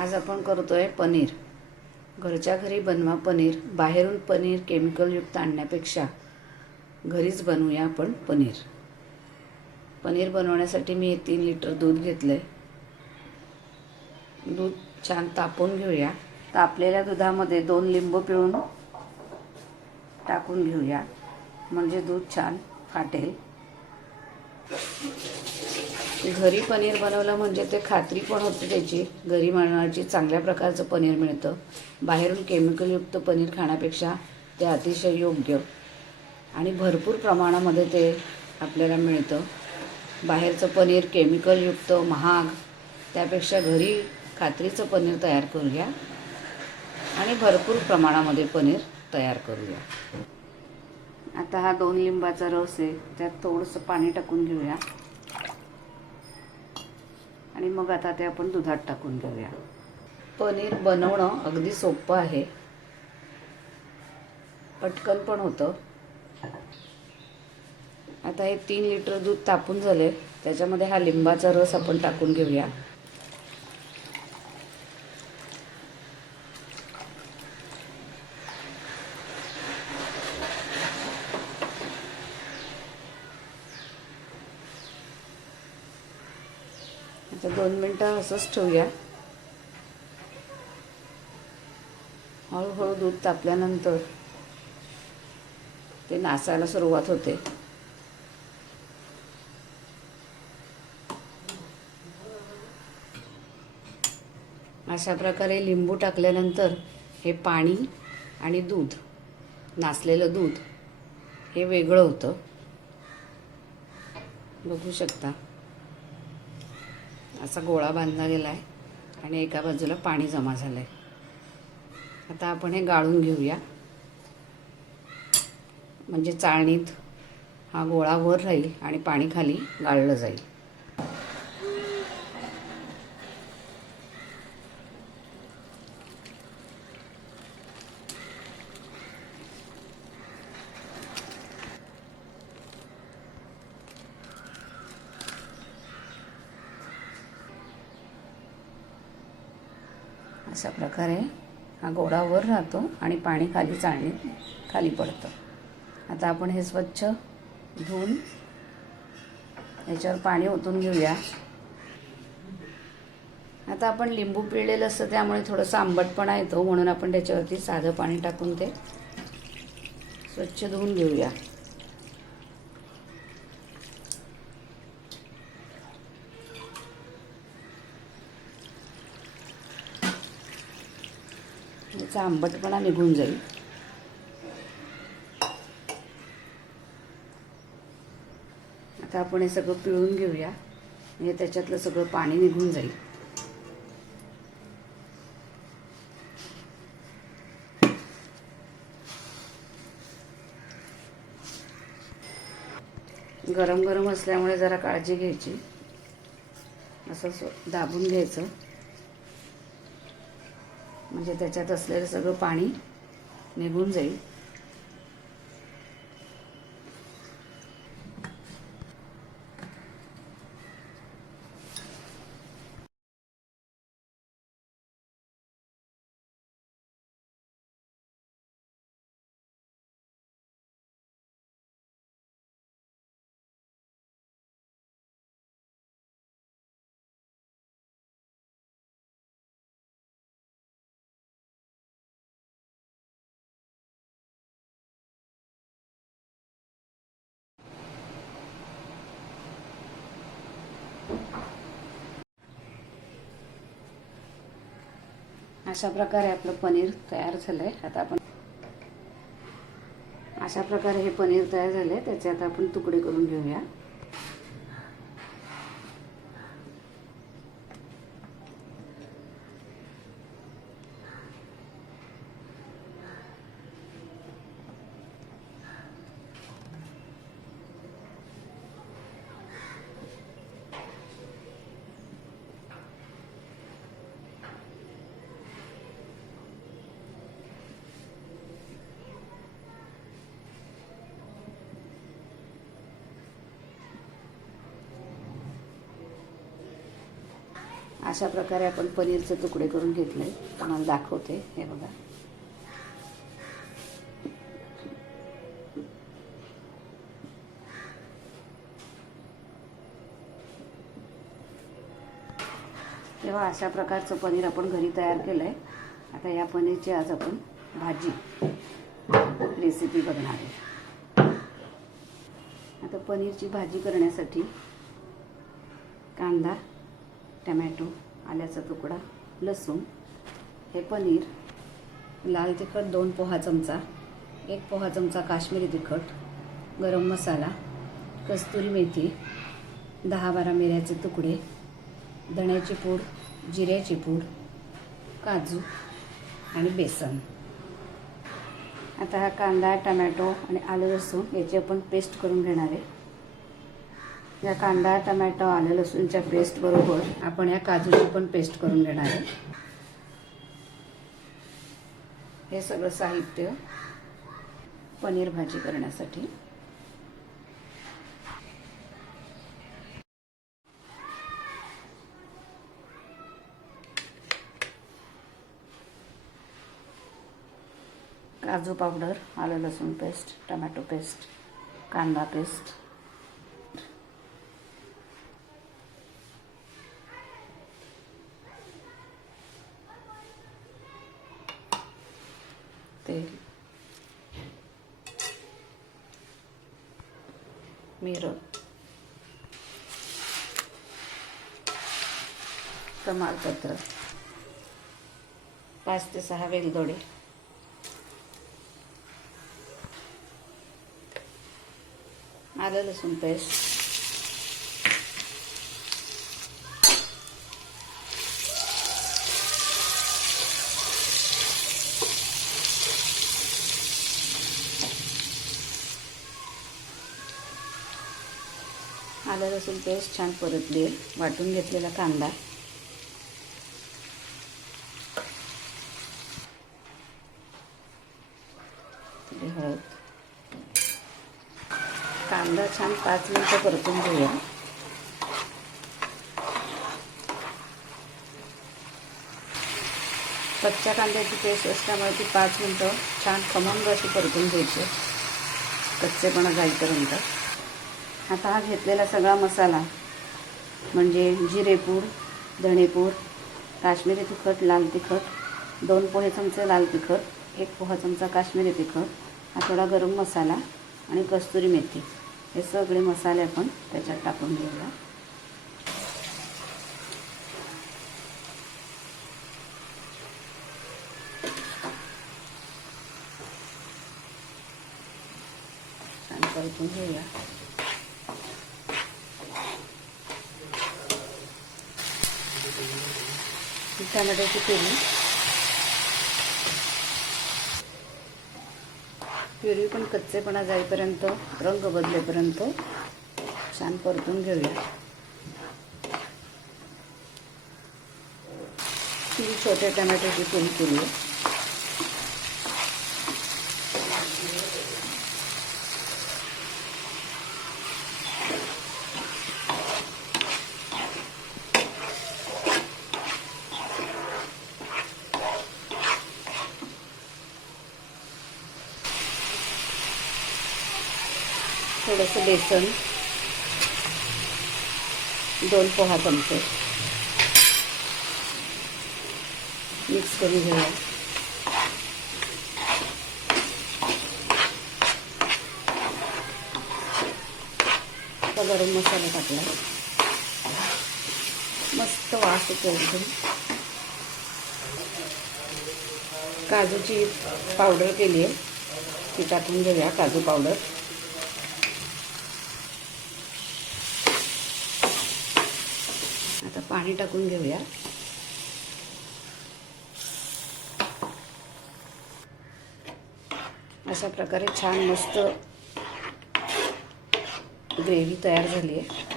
आज आपण करतो आहे पनीर. घरच्या घरी बनवा पनीर. बाहेरून पनीर केमिकलयुक्त आणण्यापेक्षा घरीच बनवूया आपण पनीर. पनीर बनवण्यासाठी मी तीन लिटर दूध घेतलं आहे दूध छान तापून घेऊया. तापलेल्या दुधामध्ये दोन लिंबू पिळून टाकून घेऊया. म्हणजे दूध छान फाटेल. घरी पनीर बनवलं म्हणजे ते खात्री पण होते त्याची. घरी बनवायची चांगल्या प्रकारचं पनीर मिळतं. बाहेरून केमिकलयुक्त पनीर खाण्यापेक्षा ते अतिशय योग्य. आणि भरपूर प्रमाणामध्ये ते आपल्याला मिळतं. बाहेरचं पनीर केमिकलयुक्त महाग त्यापेक्षा घरी खात्रीचं पनीर तयार करूया. आणि भरपूर प्रमाणामध्ये पनीर तयार करूया. आता हा दोन लिंबाचा रस आहे. त्यात थोडंसं पाणी टाकून घेऊया. आणि मग आता ते आपण दुधात टाकून घेऊया. पनीर बनवणं अगदी सोपं आहे. पटकन पण होतं. आता हे तीन लिटर दूध तापून झाले त्याच्यामध्ये हा लिंबाचा रस आपण टाकून घेऊया आता दोन मिनटं असंच ठेवूया हळूहळू दूध तापल्यानंतर ते नासायला सुरुवात होते. अशा प्रकारे लिंबू टाकल्यानंतर हे पाणी आणि दूध नासलेलं दूध हे वेगळं होतं. बघू शकता. असा गोळा बांधला गेला आहे आणि एका बाजूला पाणी जमा झालं आहे आता आपण हे गाळून घेऊया. म्हणजे चाळणीत हा गोळा वर राहील आणि पाणी खाली गाळलं जाईल. अशा प्रकारे हा गोळा वर राहतो आणि पाणी खाली चाळणीत खाली पडतं. आता आपण हे स्वच्छ धुवून याच्यावर पाणी ओतून घेऊया. आता आपण लिंबू पिळलेलं असतं त्यामुळे थोडंसं आंबटपणा येतो म्हणून आपण त्याच्यावरती साधं पाणी टाकून ते स्वच्छ धुवून घेऊया. त्याचा आंबटपणा निघून जाईल. आता आपण हे सगळं पिळून घेऊया. म्हणजे त्याच्यातलं सगळं पाणी निघून जाईल. गरम गरम असल्यामुळे जरा काळजी घ्यायची. असं दाबून घ्यायचं. म्हणजे त्याच्यात असलेलं सगळं पाणी निघून जाईल. अशा प्रकारे आपलं पनीर तयार झालं आहे आता आपण अशा प्रकारे हे पनीर तयार झाले त्याचे आता आपण तुकडे करून घेऊया. अशा प्रकारे आपण पनीरचे तुकडे करून घेतले. तुम्हाला दाखवते हे बघा. तेव्हा अशा प्रकारचं पनीर आपण घरी तयार केलं आहे आता या पनीरची आज आपण भाजी रेसिपी बघणार आहे. आता पनीरची भाजी करण्यासाठी कांदा टमॅटो आल्याचा तुकडा लसूण हे पनीर लाल तिखट दोन पोहा चमचा एक पोहा चमचा काश्मीरी तिखट गरम मसाला कस्तुरी मेथी दहा बारा मिऱ्याचे तुकडे धण्याची पूड जिऱ्याची पूड काजू आणि बेसन. आता हा कांदा टमॅटो आणि आलं लसूण याची आपण पेस्ट करून घेणार आहे. या कांदा टमॅटो आलं लसूणच्या पेस्ट बरोबर आपण या काजूची पण पेस्ट करून घेणार आहे. हे सगळं साहित्य पनीर भाजी करण्यासाठी. काजू पावडर आलं लसूण पेस्ट टमॅटो पेस्ट कांदा पेस्ट तेल मिरं तमालपत्र पाच ते सहा वेलदोडे आलं लसूण पेस्ट आलं लसूण पेस्ट छान परतली वाटून घेतलेला कांदा. हळद. कांदा छान पाच मिनटं परतून घेऊया. कच्च्या कांद्याची पेस्ट असल्यामुळे ती पाच मिनटं छान खमंग अशी परतून घ्यायची. कच्चेपणा जाईपर्यंत. आता हा घेतलेला सगळा मसाला म्हणजे जिरेपूड धणेपूड काश्मीरी तिखट लाल तिखट दोन पोहे चमचे लाल तिखट एक पोहा चमचा काश्मीरी तिखट हा थोडा गरम मसाला आणि कस्तुरी मेथी. हे सगळे मसाले आपण त्याच्यात टाकून घेऊया. छान परतून घेऊया. टमाट्याची प्युरी प्युरी पण कच्चेपणा जाईपर्यंत रंग बदलेपर्यंत छान परतून घेऊया. तीन छोट्या टमॅटोची प्युरी केली थोडंसं बेसन. दोन पोहा चमचे. मिक्स करून घेऊया. गरम मसाला टाकला. मस्त वास येतो एकदम. काजूची पावडर केली आहे. ती टाकून घेऊया काजू पावडर आता पाणी टाकून घेऊया. अशा प्रकारे छान मस्त ग्रेव्ही तयार झाली आहे.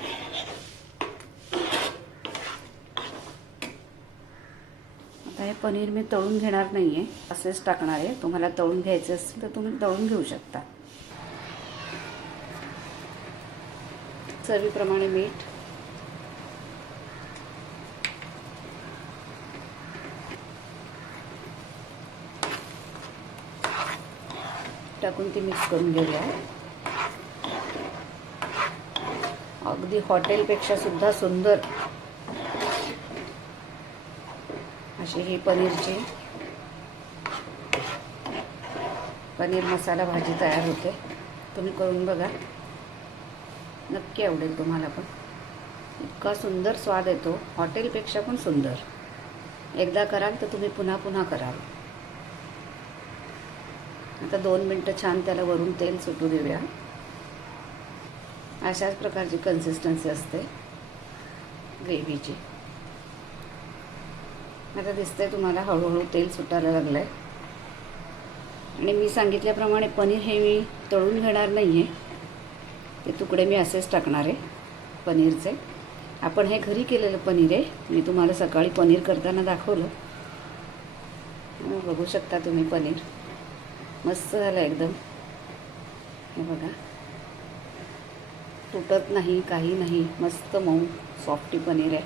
आता हे पनीर मी तळून घेणार नाही आहे असेच टाकणार आहे. तुम्हाला तळून घ्यायचे असेल तर तुम्ही तळून घेऊ शकता. चवीप्रमाणे मीठ टाकून ती मिक्स करून घेऊया. अगदी हॉटेलपेक्षा सुद्धा सुंदर अशी ही पनीरची पनीर मसाला भाजी तयार होते. तुम्ही करून बघा. नक्की आवडेल तुम्हाला पण. इतका सुंदर स्वाद येतो. हॉटेलपेक्षा पण सुंदर. एकदा कराल तर तुम्ही पुन्हा पुन्हा कराल. आता दोन मिनटं छान त्याला वरून तेल सुटू देऊया. अशाच प्रकारची कन्सिस्टन्सी असते ग्रेव्हीची. आता दिसतंय तुम्हाला हळूहळू तेल सुटायला लागलं आहे आणि मी सांगितल्याप्रमाणे पनीर हे मी तळून घेणार नाही आहे ते तुकडे मी असेच टाकणार आहे पनीरचे. आपण हे घरी केलेलं पनीर आहे. मी तुम्हाला सकाळी पनीर करताना दाखवलं. बघू शकता तुम्ही पनीर. मस्त झालं एकदम. हे बघा. तुटत नाही काही नाही. मस्त मऊ सॉफ्टी पनीर आहे.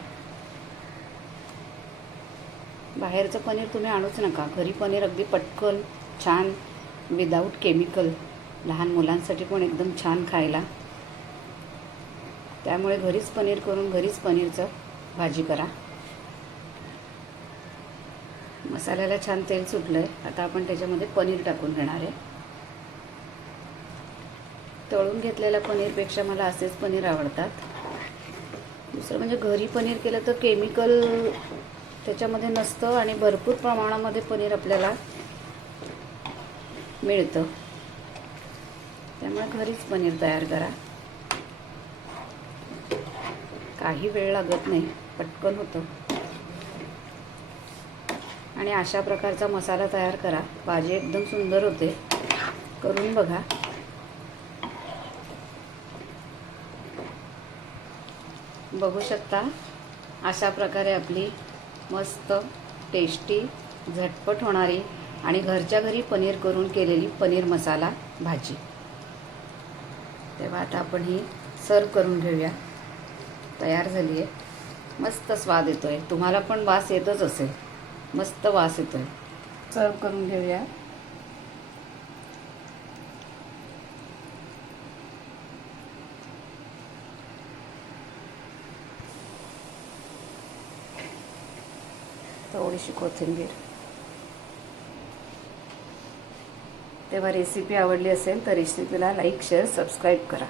बाहेरचं पनीर तुम्ही आणूच नका. घरी पनीर अगदी पटकन छान विदाऊट केमिकल लहान मुलांसाठी पण एकदम छान खायला. त्यामुळे घरीच पनीर करून घरीच पनीरचं भाजी करा. मसाल्याला छान तेल सुटलं आहे आता आपण त्याच्यामध्ये पनीर टाकून घेणार आहे. तळून घेतलेल्या पनीरपेक्षा मला असेच पनीर आवडतात. दुसरं म्हणजे घरी पनीर केलं तर केमिकल त्याच्यामध्ये नसतं आणि भरपूर प्रमाणामध्ये पनीर आपल्याला मिळतं. त्यामुळे घरीच पनीर तयार करा. काही वेळ लागत नाही. पटकन होतं. आणि अशा प्रकारचा मसाला तयार करा. भाजी एकदम सुंदर होते. करून बघा. बघू शकता अशा प्रकारे आपली मस्त टेस्टी झटपट होणारी आणि घरच्या घरी पनीर करून केलेली पनीर मसाला भाजी. तेव्हा आता आपण ही सर्व करून घेऊया. तयार झाली आहे मस्त स्वाद येतो आहे तुम्हाला पण वास येतच असेल. मस्त वास येतोय. सर्व करून घेऊया. थोडीशी कोथिंबीर. तेव्हा रेसिपी आवडली असेल तर रेसिपीला लाईक शेअर सबस्क्राईब करा.